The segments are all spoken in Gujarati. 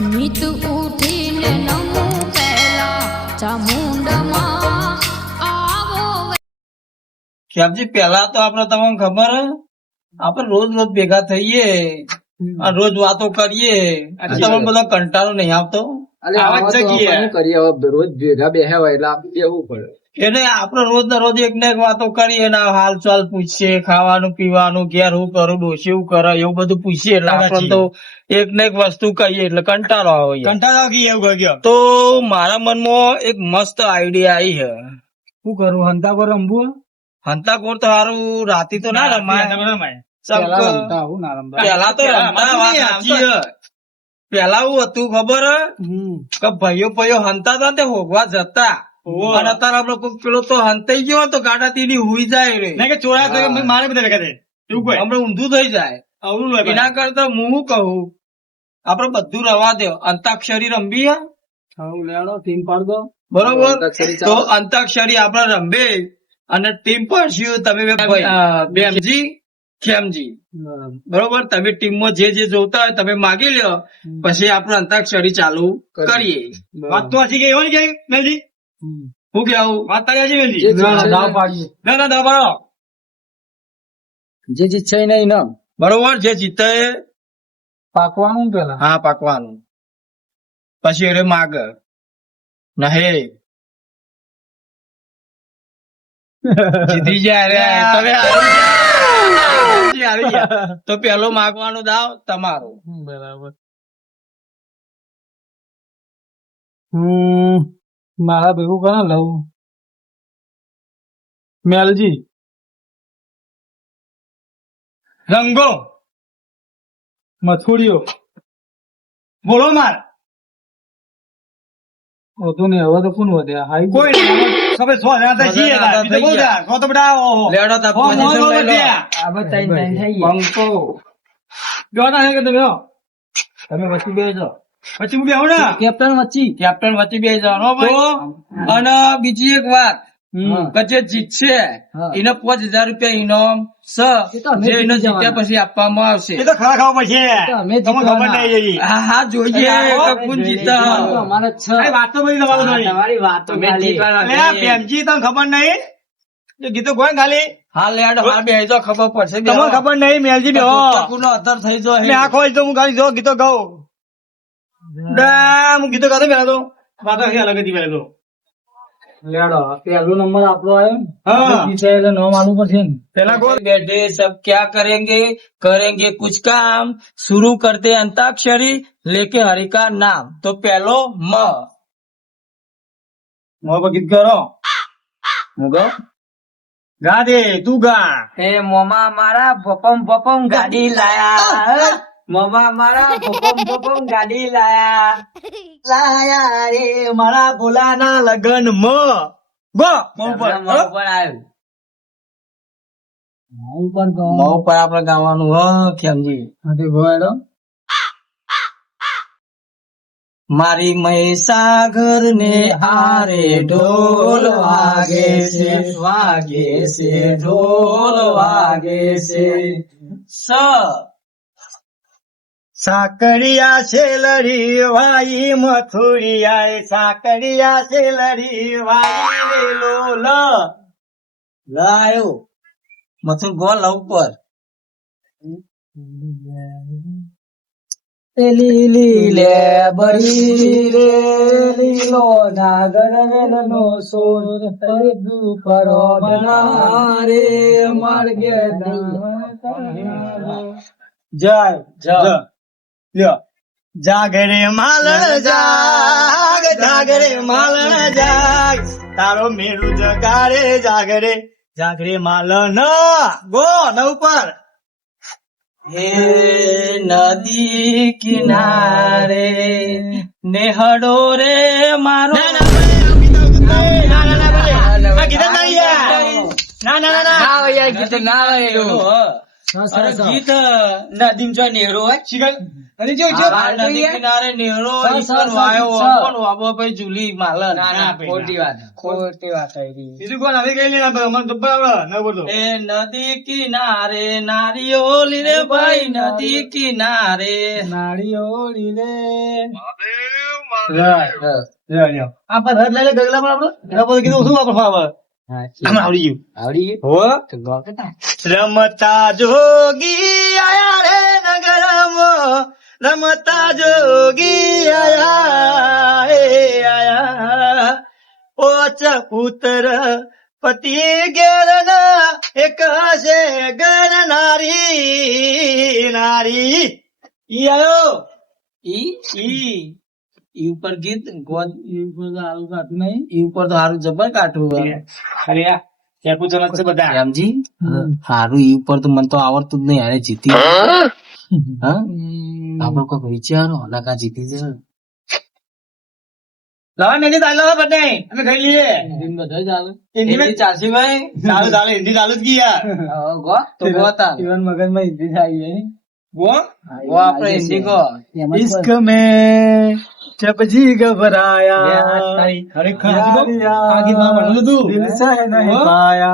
નીત ઉઠીને નમું પહેલા ચામુંડમાં આવો. શ્યામજી પેલા તો આપડે તમને ખબર હે? આપડે રોજ રોજ ભેગા થઈએ અને રોજ વાતો કરીએ તમને બધો કંટાળો નહીં આવતો? રોજ ભેગા બેહ્યા હોય એટલે આપણે બેહવું પડે. એટલે આપડે રોજ ને રોજ એક ને એક વાતો કરીએ ને હાલ ચાલ પૂછીએ, ખાવાનું પીવાનું, ઘેર હું કરું, ડોશી હું કરે, એવું બધું પૂછીએ એટલે આપણે તો એક ને એક વસ્તુ કહીએ એટલે કંટાળો આવે યાર. તો મારા મનમાં એક મસ્ત આઈડિયા આવી છે. શું કરું? હંતાકોર રમવું? હંતાકોર તો સારું રાતી તો ના રમાય. પેલા તો રમતા વાત સાચી છે. પેલા શું હતું ખબર હે? કે ભાઈઓ ભાઈઓ હંતા હતા ને તે હોગવા જતા અને અત્યારે આપડે કોઈ પેલો તો હંતાઈ ગયો તો ગાડા તીડી હુઈ જાય રે મારે બધા ભેગા થાય એવું કોઈ હમણાં ઊંધું થઈ જાય. એના કરતા હું શું કહું, આપડે બધું રવા દે, અંતાક્ષરી રમવી ટીમ પાડ દો. બરોબર? તો અંતાક્ષરી આપડે રમવે અને ટીમ પાડશું. તમે બેમજી ખેમજી બરોબર, તમે ટીમમાં જે જે જોતા હોય તમે માગી લ્યો, પછી આપડે અંતાક્ષરી ચાલુ કરીએ. વાત તો હજી ગઈ હોય ને મેલજી? હું કેવું વાત તારી હજી મેલજી? દાવ પાડીએ. ના દાવ પાડો. જે જીતશે નહીં ના બરોબર, જે જીતે પાકવાનું પેલા. હા પાકવાનું, પછી અરે માગ નહે જીતી જાય રે તમે હારી ગયા. તો પેલો માગવાનું દાવ તમારો. બરાબર. મારા ભેગું કોને લઉં? મેલજી રંગો મથુડીઓ બોલો માર. હોતું નહીં હવે તો કોણ વધ્યા? હાઈ કોઈ ખબર સો હજાર તો જીએ તા. બીજું બહુ તા. સો તો બધા લેડો તા પોઝિશન લઈ લો. બંકો જોતા છે કે તમે હો? તમે વચ્ચે બેસજો. પછી હું બેહું ને કેપ્ટન વચ્ચે બે જવાનો ભાઈ. અને બીજી એક વાત કે જે જીતશે એને 5,000 રૂપિયા ઇનામ જે એને જીત્યા પછી આપવામાં આવશે. એ તો ખરા ખાવા પડશે. તમને ખબર નહીં એવી. હા જોઈએ કે કોણ જીતે. વાત તો બધી તમારી વાત પ્રેમજી તમને ખબર નહીં એ ગીતો કોઈ ખાલી હા લેડો હા બે તો ખબર પડશે. તમને ખબર નહીં મેલજી બેહો નો અધર થઈ જાય. મેં આખો તો હું ખાલી જો ગીતો ગાઉં. હું ગીતો ગાતો પેલા તો વાતો અલગ હતી પેલા તો. લેડો પેલો નંબર આપણો આવ્યો ને માલુમ પડશે ને પેલા કોણ बैठे सब क्या करेंगे कुछ काम शुरू करते अंताक्षरी लेके हरि का नाम. तो पहलो म પર ગીત કરો. હું ગો ગા દે તું ગા. એ મોમા મારા ભપમ ગાડી લાયા. મોમા મારા ભપમ ગાડી લાયા રે મારા ભોલાના લગન ગો ઉપર આપડે ગાવાનું હ ખેમજી. મારી મહીસાગર ને આરે ઢોલ વાગે છે ઢોલ વાગે છે. સાકરિયા શેલરી વાઈ મથુરિયા સાકરિયા શેલરી વાઈ લોલ લાયો મથુર ગોલ ઉપર લીલી લે બરી રે લીલો નાગર નો સોર પરો રે માર્ગે જય લ્યો જાગરે માલણ જાગરે માલણ જાગ તારો મેળું જગારે જાગરે માલણ ગો ન ઉપર. હે નદી કિનારે નેહડો રે મારો. અરે ગીત નદીમ જો નેહરો હોય શિખર અને જો આ નદી કિનારે નેહરો ઈશ્વર વાયો ઓપન વાબો ભાઈ જુલી માલન ખોટી વાત બીજું કોણ આવી ગઈ ને મને તો બરાબર ન બોલો એ નદી કિનારે નારિયોલી રે ભાઈ નદી કિનારે નાળીઓળી રે આ પર હદ લઈ લે ગગલામાં આપણો એના પર કીધું શું વાપરવા આવે આવડી ગયું હો રમતા જોગી આયા રે નગરમાં રમતા જોગી આયા હે આયા પોચ પુત્ર પતિ ઘેર ના એક છે ગર નારી નારી ઈ આયો ઈ ઉપર ગીત ગોદ ઈ ઉપર તો હારું કાઢું નહીં ઈ ઉપર તો હારું જબર કાઢું અરે ત્યાં પૂછો છે બધા રામજી હારું ઈ ઉપર તો મને તો આવડતું જ નહીં અરે જીતી હા આપડે કોઈ વિચારો નકા જીતી જાય લાવા મેની તાલ લાવા બધે અમે ખાઈ લઈએ બધા ચાલે હિન્દી में ચાલસી ભાઈ ચાલુ હિન્દી ચાલુ જ ગઈ ગો તો ગો તા इवन मगज में हिंदी चाहिए वो ગો આપણે હિન્દી ગો इश्क में जब जी घबराया अरे आगे दिल से नहीं पाया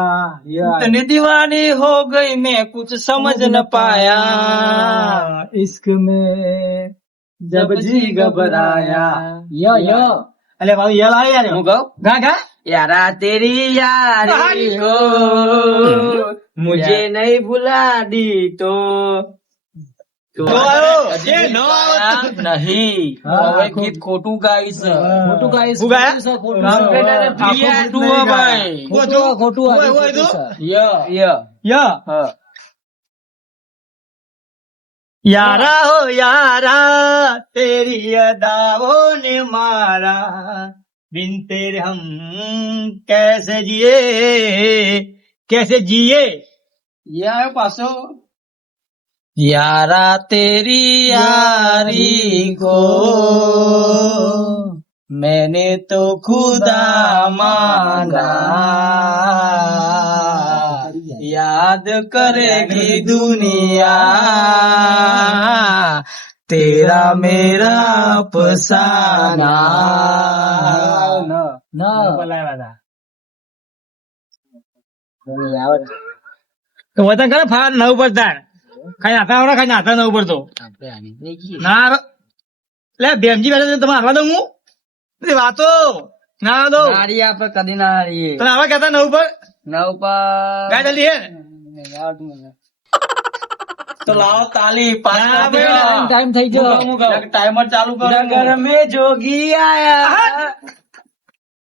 इतनी दीवानी हो गई मैं कुछ समझ न पाया इश्क में जब जी घबराया यो अरे बाबू ये लाया यार હું ગાઉં गा गा यारा तेरी यारी हो मुझे नहीं भुला दी तो नहीं હવે ગીત ખોટું ગાઈશ ખોટું ગાઈશ હું ગાયા? ખોટું હો ભાઈ या यारा हो यारा तेरी अदाओं ने मारा बिन तेरे हम कैसे जिए ये आयो पासो यारा तेरी यारी को मैंने तो खुदा माना याद करेगी दुनिया तेरा मेरा अफसाना तो वतन करे फार न પડતા ખાઈ નાતા ન પડતો ના લે બેમજી બેઠા તમે હારવા દઉં હું બધી વાતો ના દો નારી આપડે કદી ના હારીએ તને આવા કહેતા નવ પર નવ પર ગાય જલ્દી હે તો લાવો તાલી પાછા ટાઈમ થઈ ગયો ટાઈમર ચાલુ કરો નગર મે જોગી આયા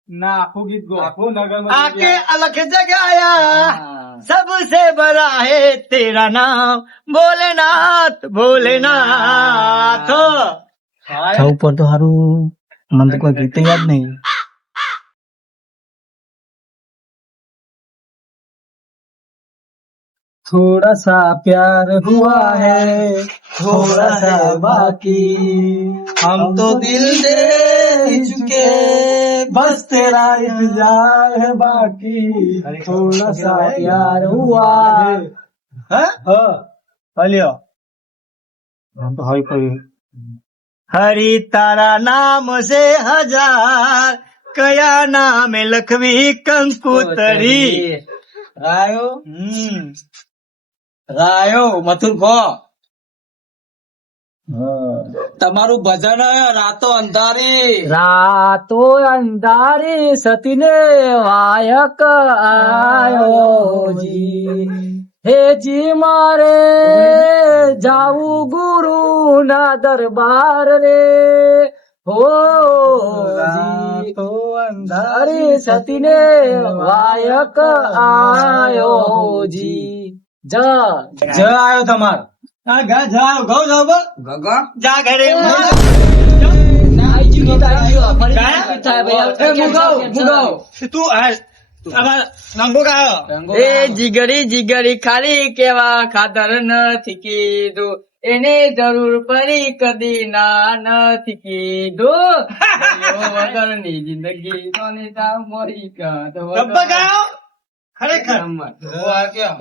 ના આખું ગીત ગો આખું નગર આકે અલગ જગાયા सबसे बड़ा है तेरा नाम भोलेनाथ भोलेनाथ ઉપર તો હારું મને તો કોઈ ગીત યાદ નહીં थोड़ा सा प्यार हुआ है थोड़ा सा बाकी हम तो दिल दे चुके बस तेरा इंतजार है बाकी थोड़ा सा प्यार हुआ है हलियो हम तो हाई पर हरि तारा नाम से हजार कया नाम लखवी कंकुतरी રાયો રાયો મથુર ભો તમારું ભજન રાતો અંધારી रातो अंधारी सतीने वायक आयो जी हे जी मारे जाऊ गुरु ना दरबार रे हो जी तो अंधारी सतीने वायक आयो जी ज आयो તમારો આ ગા જાઓ ગો જાઓ બોલ ગગા જા ઘરે તું એ જીગરી જીગરી ખાલી કેવા ખાતર નથી કીધું એને જરૂર પડી કદી ના નથી કીધું વગરની જિંદગી ખરેખર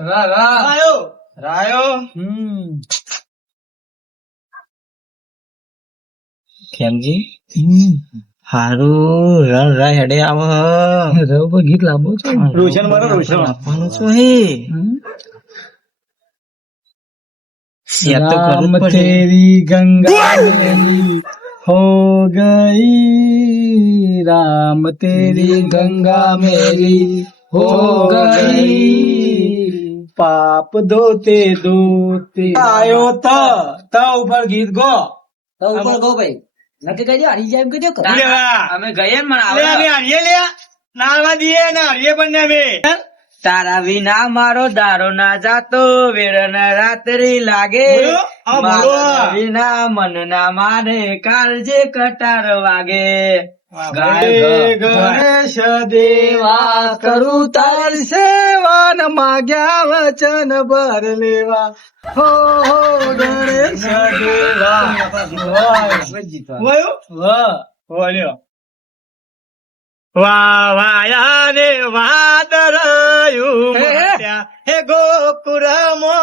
રા રા આયો રાયો ખેમજી હારું રણ રા હેડે આવ ગીત લાંબો છે રોશન મારો રોશન આપવાનું છો હે યાદ તો કરવું જ પડશે. तेरी गंगा मेली हो गई राम तेरी गंगा मेली हो गई पाप धोते धोते आयो ત ઉપર ગીત ગો ઉપર ગો ભાઈ નક્કી કરી દો હરી જાય એમ કહી દો અમે ગયે ને મને લે અમે હારીએ લે નાળવા દીએ ને હારીએ બંને અમે તારા વિના મારો દારો ના જાતો વેર ના રાત્રિ લાગે બોલો, આ બોલો. મારા વિના મન ના મારે કાળજે કટાર વાગે ગાય ગ. ગણેશ દેવા કરું તારી સેવા ન માગ્યા વચન ભર લેવા હો હો ગણેશ દેવા વાયો વાહ વાલ્યો વાહ વાયા ને વાદરયું મટ્યા હે ગોકુરમો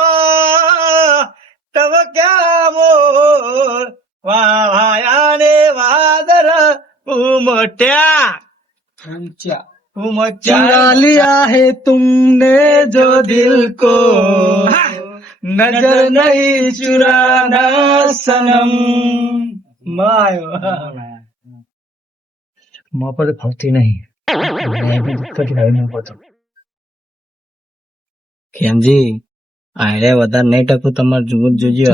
તવ ક્યાં મોર વાહ વાયા ને વાદર ઉમટ્યા चुरा लिया है तुमने जो दिल को नजर नहीं चुराना सनम माँ पर फंसती नहीं ખેમજી આયરે વધારે નહીં ટકું તમારે જુઓ જોજો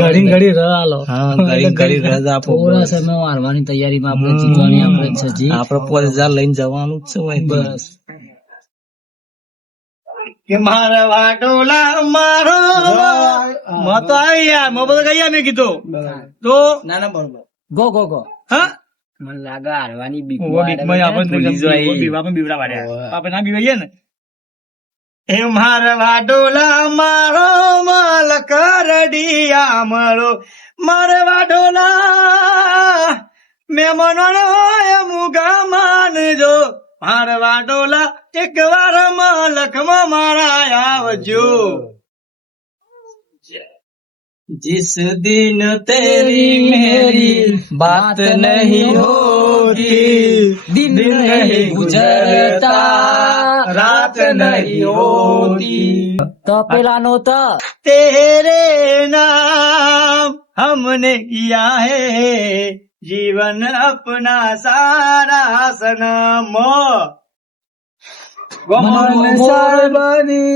घड़ी घड़ी रहा लो હા ઘડી ઘડી રજા આપો સમય હારવાની તૈયારીમાં આપણે જીતવાની આપણે છે જી આપડે 5000 લઈને જવાનું જ છે હોય बस કે મારા વાટોલા મારો મત આવી યાર મો બધો કઈ મેં કીધું તો ના ના બરોબર ગો ગો ગો હા મને લાગે હારવાની બીક ઓ બીકમાં આપણે બીવા બીવડા વાળ્યા આપણે ના બીવાઈએ ને એ મારા વાડોલા મારો માલ કરડિયા મારો મારે વાડોલા મહેમાનો મુગા માનજો મારે વાડોલા એક વાર માલકમાં મારા આવજો जिस दिन तेरी मेरी बात नहीं होती दिन नहीं गुजरता रात नहीं होती તો પેલાનો તો तेरे नाम हमने किया है जीवन अपना सारा सनम मन सरबनी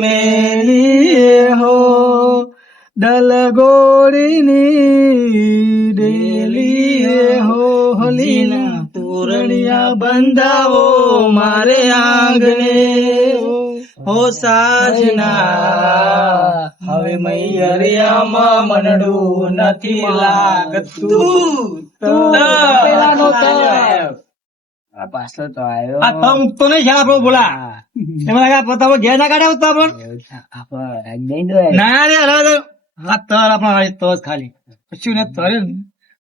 मेरी हो दल गोरीनी डेली हो होलीना तोरणिया બંધાવો મારે આંગણે હો સાજના હવે મૈયરિયામાં મનડું નથી લાગતું પેલાનો તો આ પાછળ તો આવ્યો આ તો મુકતો નહીં છે આપણો બોલા એમાં લાગે આ પતાવો ઘેર ના કાઢ્યા હોત તો આપણે ના રે હરાવ દો આ તર આપણે તો જ ખાલી પછી ને તરે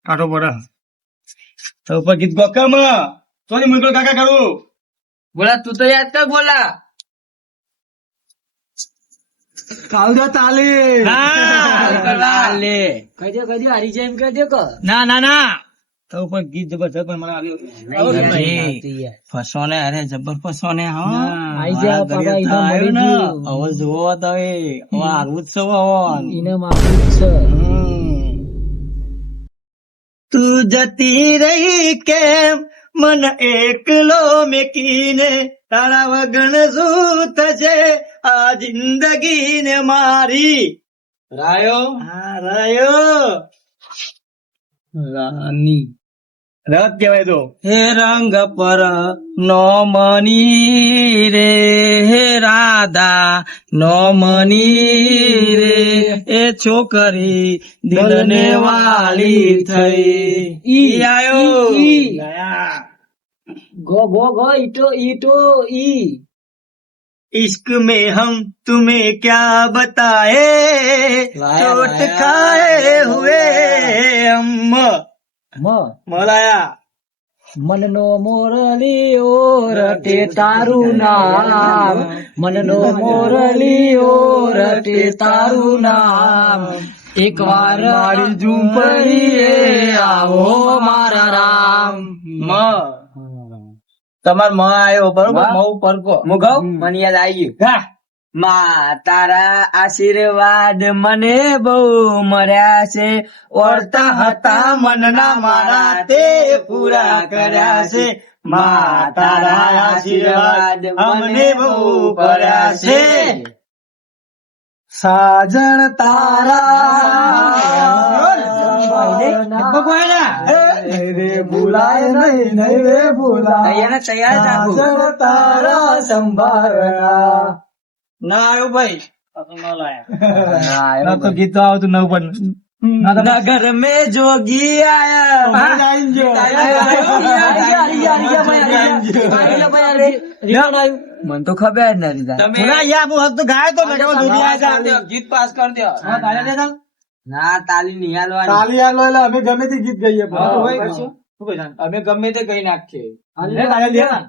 કાઢો પડે તો ઉપર ગીત ગોકમ તો ની મુકલો કાકા કરું બોલા તું તો યાદ કર બોલા કાલદા તાલી લે કહી દો હારી જાય એમ કહી દો કે ના ના ના તો ઉપર ગીત જબરજસ્ત પણ મને આવ્યું ફસો ને અરે જબર ફસો ને હા આઈ જા પાપા ઈને મળી ગયું હવે જુઓ તો હવે હારવું જ છે હવે ઈને માફી છે તું જતી રહી કેમ મન એકલો મેકીને તારા વગણ શું થશે આ જિંદગી ને મારી રાયો હા રાયો રાની રત કહેવાય તો હે રંગ પર નો મની રે હે રાધા નો મની રે એ છોકરી દિલને વાલી થઈ ઈ આયો ગો ગો ગો ઈટો ઈ इश्क में हम तुम्हें क्या बताए चोट खाए हुए हम મ मलाया મનનો મોરલીઓ રટે તારું નામ, મનનો મોરલીઓ રટે તારું નામ, એકવાર મારી ઝૂંપડીએ આવો મારા રામ. તમાર માં આવ્યો બરોબર, મઉ પરકો હું કહું, મને યાદ આવી ગયું. માં તારા આશીર્વાદ મને બહુ મળ્યા છે, ઓળતા હતા મનના મારા તે પૂરા કર્યા છે. માં તારા આશીર્વાદ મને બહુ કર્યા છે. સાજણ તારા ભૂલાય નહીં રે ભૂલાય, સાજણ તારા સંભાળના. ના આવ્યો ભાઈ, ના તો ગીત તો આવતું નવ પણ નગર મેં જોગી આયા. મને તો ખબર જ નથી. તમે યાર હું હક તો ગાયો તો મેં કીધું દૂધી આયા હતા. ગીત પાસ કરી દો. ના તાલી નહીં હાલવાની. તાલી આલો એટલે અમે ગમે તે ગીત ગઈએ. શું કહે છે? અમે ગમે તે ગઈ નાખીએ. લે તાળી લે ના.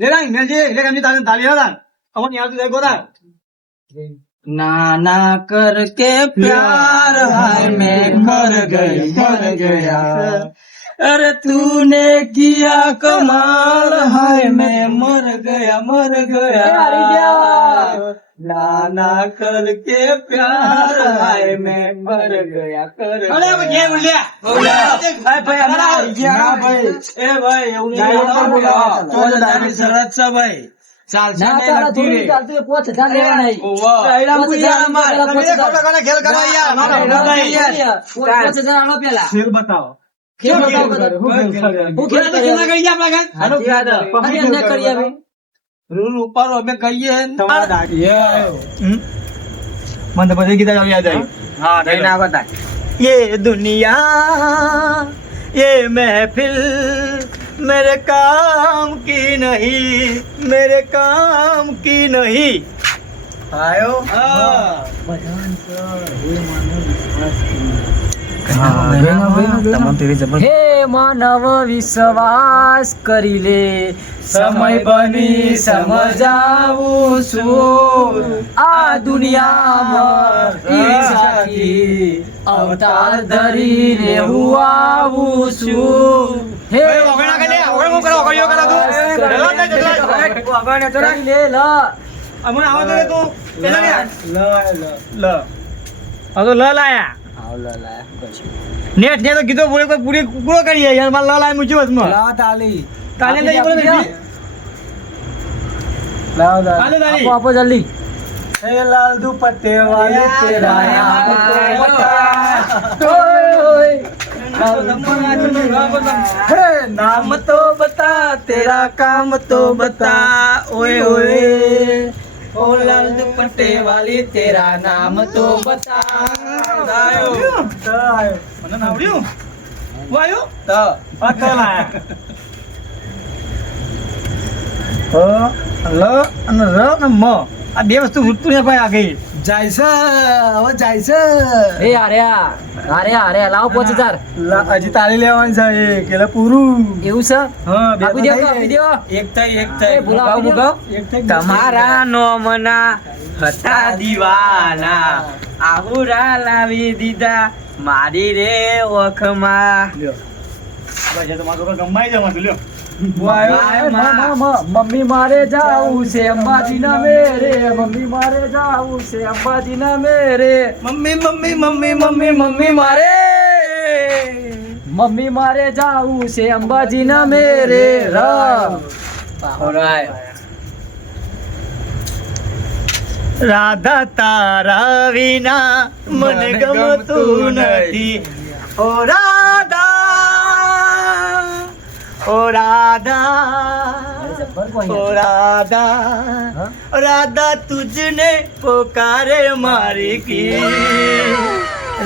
લે ના ઇંગ્રેજી લે કમની તાળી હતા. અમન યાદ તો ગોરા. नाना करके प्यार हाय मैं मर गया, अरे तूने किया कमाल हाय मैं मर गया, नाना करके प्यार हाय मैं मर गया कर. અરે ये ઉલ્યા શરત છે ભાઈ. ચાલશે ના ને તારા નક્કી થોડી રે. ચાલતું એ 5000 લેવાના ઈ. ઓવા. પહેલા પૂજા અમાર. ખેલ કરવા યાર નો નો પાંચ હજાર આલો પેલા. ખેલ બતાવો. ખેલ બતાવો બધા. હું ખેલ કરી આપણા ઘર હાજી આદર. હાજી અમને કરી આવે. રૂલ ઉપર અમે કહીએ ને તમારા દાદી મને તો પછી ગીતા યાદ આવી. હા કઈ ના બતા. ये दुनिया ये महफिल मेरे काम की नहीं, मेरे काम की नहीं. आयो હે માનવ વિશ્વાસ કરી લે, સમય બની સમજાવું છું, આ દુનિયામાં એક સાથી અવતાર ધરીને હું આવું છું. હે કરી લે લ. અમને આવો તો તું પેલા લ લાયા નેટ ને તો કીધું પૂરી પૂરો કરીએ યાર માર લ લાય મુજી વસમાં તાલી તાલે લઈ બોલો બેટી તાલે તાલી આપો આપો જલ્દી. હે લાલ દુપટ્ટે વાલે તેરા હે નામ તો બતા તેરા કામ તો બતા ઓય ઓય ઓ લાલ દુપટ્ટે વાલી તેરા નામ તો બતા. આયો મને આવડ્યું વાયો તો અતલા લ અને ર અને મ આ બે વસ્તુ છૂટતું ને ભાઈ આગળ જાય છે હવે જાય છે. એ આર્યા લાવો 5000. હજી તાળી લેવાની છે એ કેલે પૂરું. એવું છે? હા બે આપી દો આપી દો. એક થઈ એક એ થઈ બોલાવો, બોલાવો. એક થઈ તમારા નોમના હતા દીવાના, આહુરા લાવી દીધા મારી રે ઓખમાં. ભાઈ તો મારો ગમાઈ જવા લ્યો મમ્મી મારે જાવું છે અંબાજી ના મેરે, મમ્મી મારે જાવું છે અંબાજી ના મેરે, mummy mummy mummy mummy mummy મારે મમ્મી મારે જાવું છે અંબાજી ના મેરે. ર રાધા તારા વિના મને ગમતું નથી. ઓ રાધા ઓ રાધા ઓ રાધા રાધા તુજને પોકારે મારી કી,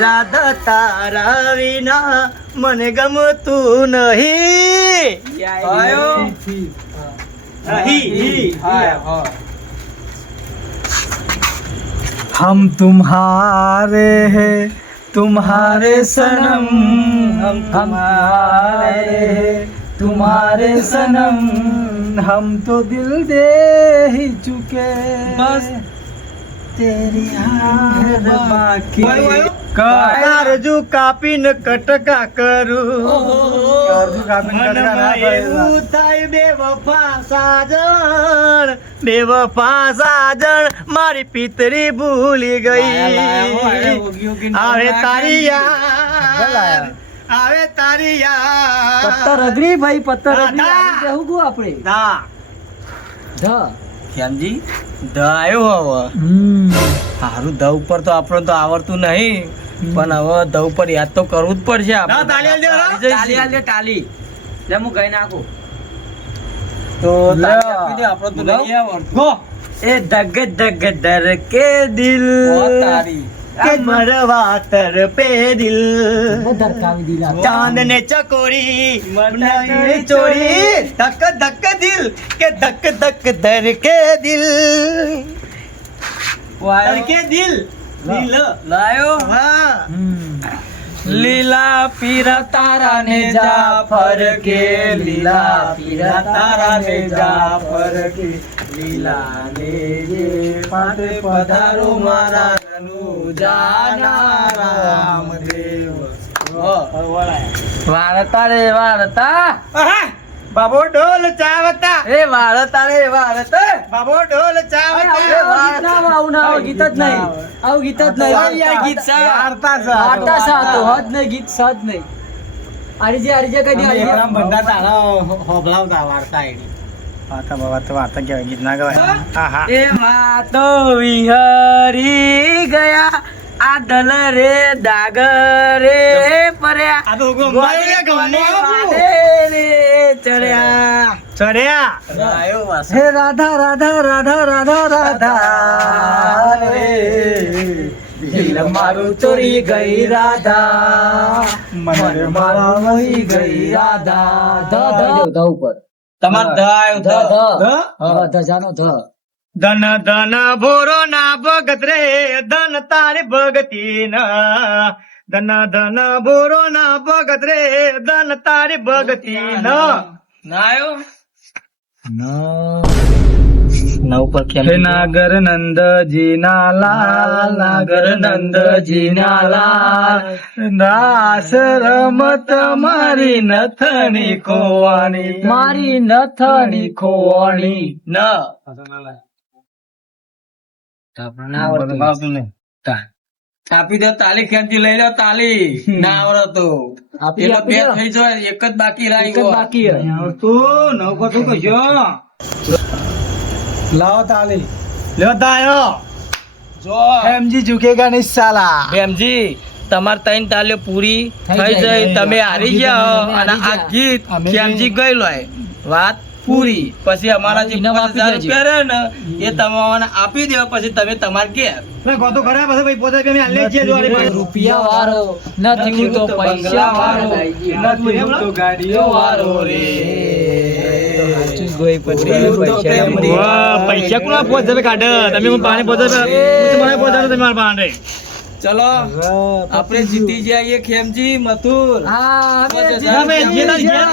રાધા તારા વિના મને ગમતું નહીં. આયો हम तुम्हारे हैं तुम्हारे सनम, हम तुम्हारे तुम्हारे सनम हम तो दिल दे ही चुके बस तेरी हार बाकी કારજુ કાપીને કટકા કરું મનમાં એવું થાય બેવફા સાજણ મારી પિતરી ભૂલી ગઈ આવે તારી યાર આવે તારી યાર પત્તર અગડી ભાઈ પત્તર અગડી. અગડી કેવું ગયું આપણે ના ધ શ્યામજી ધ આવ્યો હવે સારું ધ ઉપર તો આપણને તો આવડતું નહીં પણ હવે ધ ઉપર યાદ તો કરવું જ પડશે આપણે. ના, તાળી આલ દે, બરાબર? તાલી આલ દે તાલી લે હું ગઈ નાખું તો તાળી આપી દે, આપણને તો નહીં આવડતું. ગો એ ધગ ધગ ધર કે દિલ ઓ તારી કે મરવા તર પે દિલ ધરકાવી દીલા ચાંદ ને ચકોરી મનાઈ ચોરી ધક ધક દિલ કે ધક ધક ધર કે દિલ ધર કે દિલ દિલ લાયો હા લીલા પીરા તારા ને જાફર કે લીલા પીરા તારા ને જાફર કે લીલા લેજે પાટે પધારો મારા રનુ જાના રામદેવ. વાળતા રે વાળતા બાબો ઢોલ ચાવતા એ વાળતા રે વાળતા બાબો ઢોલ ચાવતા આવું ગીત જ નહીં આવું ગીત જ નહીં યાર ગીત સા વાર્તા છે. વાર્તા સા તો હદ નહીં ગીત સા જ નહીં આરીજે કઈ દી પ્રોગ્રામ બંધા તારા હોબલાવતા વાર્તા એની વાર્તા કહેવાય ગીત ના ગવાય આહા એ વાતો વિહરી ગયા આદલ રે દાગ રે પરયા આ તો ગોમાઈ ગોમાઈ રે ચડ્યા ચડ્યા લાયો વાસ હે રાધા રાધા રાધા રાધા રાધા રે દિલ મારું ચોરી ગઈ રાધા મન મારા વહી ગઈ રાધા ધ ઉપર તમાર ધ આવ્યો ધ ધજાનો ધ ધન ધન ભોરો ના ભગત રે ધન તારી ભગતી ના ધન ધન ભોરો ના ભગત રે ધન તારી ભગતી ના ના આવ્યો નવ પર કેમ નાગર નંદજી ના લાલ નાગર નંદજી ના લાલ દાસ રમત મારી નથની ખોવાની મારી નથની ખોવાણી ન આવડતું નહીં. આપી દો તાલી ખેંચી લઈ લો તાલી ના આવડે તો આપી એનો બે દો. થઈ જાય એક જ બાકી એક જ રાખ્યો. બાકી હે. તું નવ પર તું કશો લાવો તાલી લ્યો તાયો જો એમજી ઝુકેગા નહીં સાલા ભેમજી તમાર ત્રણ તાલીઓ પૂરી થઈ થઈ જાય. જાય તમે હારી ગયા અમે અને હારી આ ગયા. ગીત અમે ખેમજી ગઈ લોય વાત પૂરી પછી અમારા જે ઇનામ આપી 50,000 દેજો. રૂપિયા રહે ને એ તમારે આપી દેવા પછી તમે તમાર ઘેર ગોતો ખરા પછી ભાઈ પોતે અમે હાલે છીએ જો અરે રૂપિયા વાળો નથી હું તો પૈસા વાળો નથી હું તો ગાડીઓ વાળો રે વાહ, પૈસા કોના પોત જবে કાઢ તમે હું પાણી પોત મને પોતાનો તમે મારા પાણી ચલો આપણે જીતી જઈએ ખેમજી મથુર હા અમે અમે જીતી જીતી ગયા.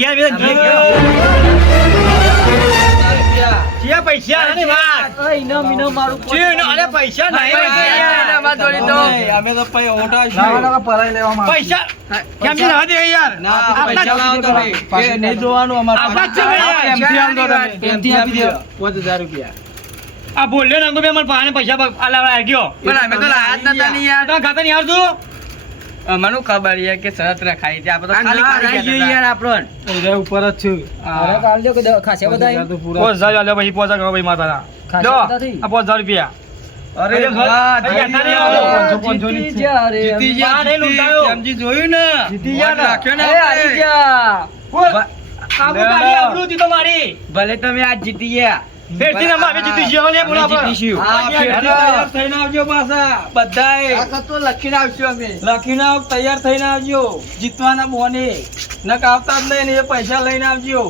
ગયા. ભાઈ. પૈસા પૈસા આની વાત ઓય, ઇનામ ઇનામ મારું અરે પૈસા નહીં અમે તો પૈ ઓટા પૈસા કેમ છે ના દે યાર ના પૈસા લાવો તમે કે નહીં જોવાનું અમારે આપણા જ છે ભાઈ. પ્રેમથી આલ દો તમે. પ્રેમથી આપી દો. 5,000 રૂપિયા આ બોલ્યો ને અંગો બે મારા પાણી પૈસા આલાવા ગયો પણ અમે તો લાયા જ નતા ને યાર. તો ખાતા નહીં આવતું અમને ખબર છે કે શરત રખાઈ છે આપણે તો ખાલી કરી ગયા યાર આપણને ઉપર જ છું અરે કાઢજો કે ખાસ્યા બધા અહીં. 5,000 આલ્યો પછી 5,000 કરો ભાઈ મારા ખાસા લો બધા થઈ. આ 5,000 રૂપિયા અરે અરે વાહ, ભાઈ, જીતી જીતી ગયા. ગયા. જીતી ગયા રે. જીતી ગયા, આ નહીં જીતી. લૂંટાયો. શ્યામજી જોયું ને જીતી ગયા ને. રાખ્યો ને એ હારી આપણે. ગયા. આબુ તારી આબરૂ હતી તો મારી ભલે તમે આજ જીતી ગયા ફેરથી ને અમે જીતી છીએ લે બોલા અમે જીતીશું. હા, ફેરથી તૈયાર થઈને આવજો પાછા બધાય લખીને આવશો અમે લખીને તૈયાર થઈને આવજો જીતવાના બોને નક આવતા જ નહીં ને એ પૈસા લઈને આવજો